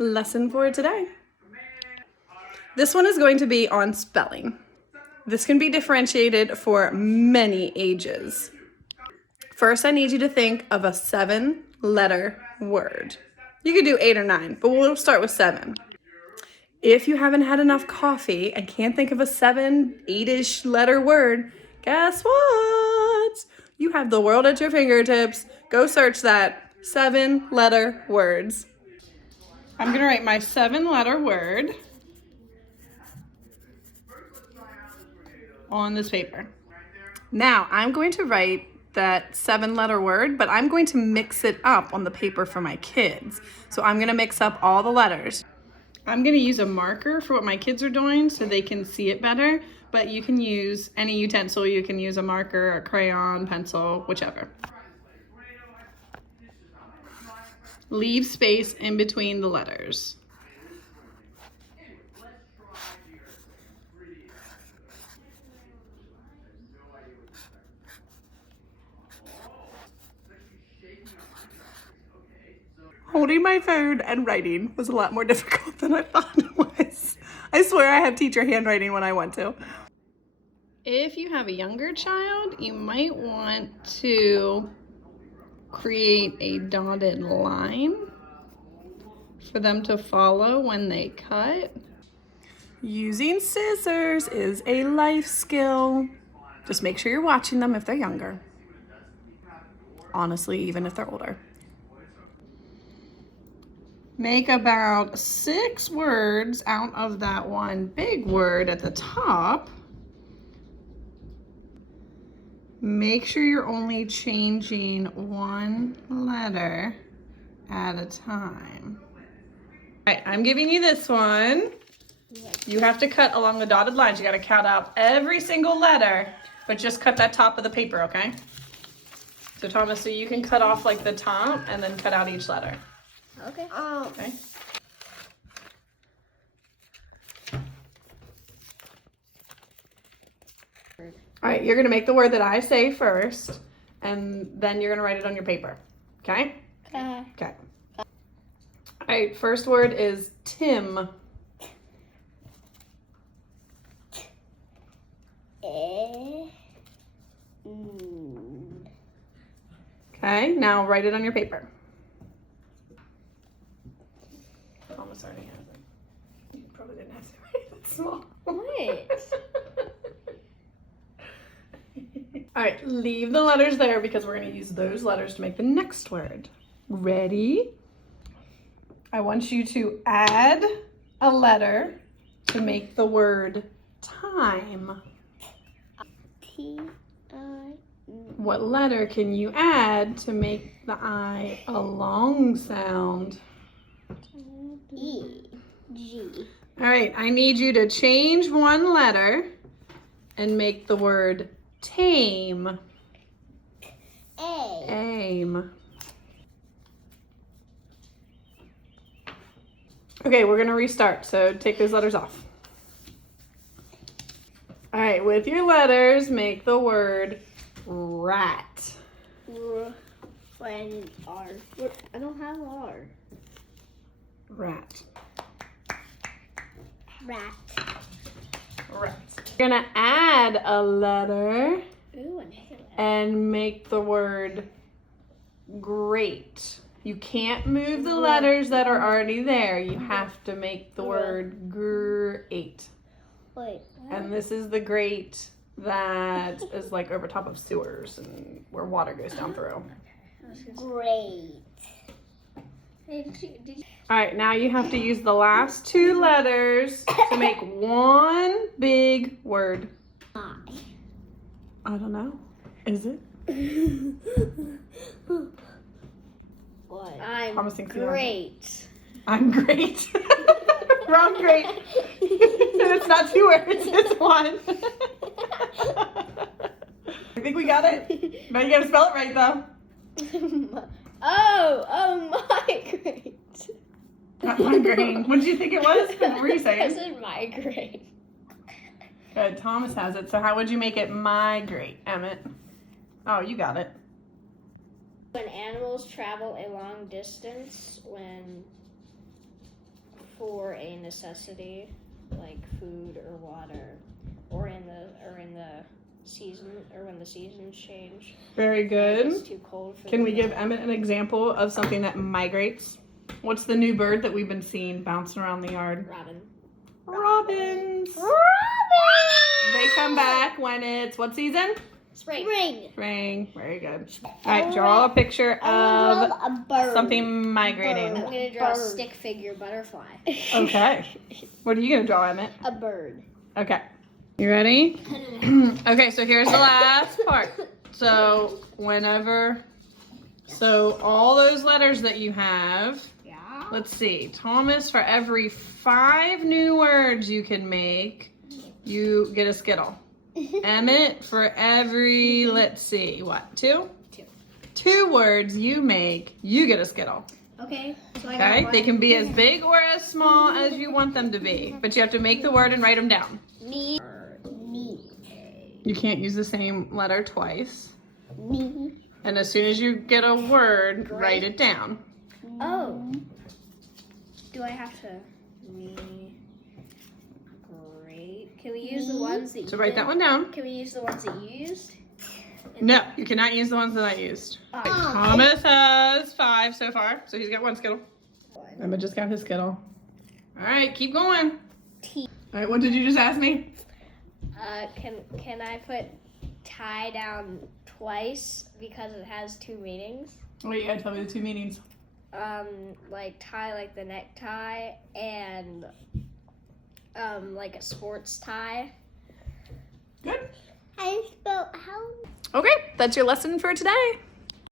lesson for today. This one is going to be on spelling. This can be differentiated for many ages. First, I need you to think of a 7-letter word. You could do 8 or 9, but we'll start with 7. If you haven't had enough coffee and can't think of a 7, 8-ish letter word, guess what? You have the world at your fingertips. Go search that 7-letter words. I'm going to write my 7-letter word on this paper. Now, I'm going to write that 7-letter word, but I'm going to mix it up on the paper for my kids. So I'm going to mix up all the letters. I'm going to use a marker for what my kids are doing so they can see it better, but you can use any utensil. You can use a marker, a crayon, pencil, whichever. Leave space in between the letters. Holding my phone and writing was a lot more difficult than I thought it was. I swear I have teacher handwriting when I want to. If you have a younger child, you might want to create a dotted line for them to follow when they cut. Using scissors is a life skill. Just make sure you're watching them if they're younger. Honestly, even if they're older. Make about 6 words out of that one big word at the top. Make sure you're only changing 1 letter at a time. All right, I'm giving you this one. You have to cut along the dotted lines. You got to count out every single letter, but just cut that top of the paper, okay? So Thomas, so you can cut off like the top and then cut out each letter. Okay. Okay. All right, you're gonna make the word that I say first, and then you're gonna write it on your paper. Okay? Okay. All right, first word is Tim. Okay, now write it on your paper. Thomas already has it. You probably didn't have to write it that small. What? All right, leave the letters there because we're going to use those letters to make the next word. Ready? I want you to add a letter to make the word time. T-I-M. What letter can you add to make the I a long sound? E-G. All right, I need you to change 1 letter and make the word tame. A. Aim. Okay, we're gonna restart, so take those letters off. All right, with your letters, make the word rat. And R. I don't have R. Rat. Rat. Rat. You're gonna add a letter Ooh, and hit it. and make the word great. You can't move the letters that are already there. You have to make the word great. Wait. And this is the grate that is like over top of sewers and where water goes down through. Great. Hey, did you... All right, now you have to use the last 2 letters to make 1 big word. I. I don't know. Is it? What? I'm Thomas thinks you are. great. I'm great. Wrong great. It's not 2 words, it's 1. I think we got it. But you gotta spell it right though. Migraine. Not migraine. What did you think it was? What were you I saying? said migraine. Good. Thomas has it. So how would you make it migrate, Emmett? Oh, you got it. When animals travel a long distance, when for a necessity, like food or water, or in the season, or when the seasons change. Very good. It's too cold for Can we them. give Emmett an example of something that migrates? What's the new bird that we've been seeing bouncing around the yard? Robin. Robins. They come back when it's what season? Spring. Spring. Very good. All right, draw a picture of A bird. something migrating. I'm gonna draw a stick figure butterfly. Okay. What are you gonna draw, Emmett? A bird. Okay. You ready? Okay, so here's the last part. So all those letters that you have, Yeah. let's see. Thomas, for every 5 new words you can make, you get a Skittle. Emmett, for every, let's see, what, 2? 2 words you make, you get a Skittle. Okay. So I Okay? got They one. can be as big or as small as you want them to be, but you have to make the word and write them down. Me. You can't use the same letter twice. Me. And as soon as you get a word, write it down. Oh. Do I have to? Me. Great. Can we use the ones that you So write that one down. Can we use the ones that you used? No, you cannot use the ones that I used. Oh. Thomas has 5 so far, so he's got 1 Skittle. Emma just got his Skittle. All right, keep going. T. All right, what did you just ask me? Can I put tie down twice because it has 2 meanings? Wait, you gotta tell me the 2 meanings. Like tie, like the necktie, and like a sports tie. Good. I spelled how. Okay, that's your lesson for today.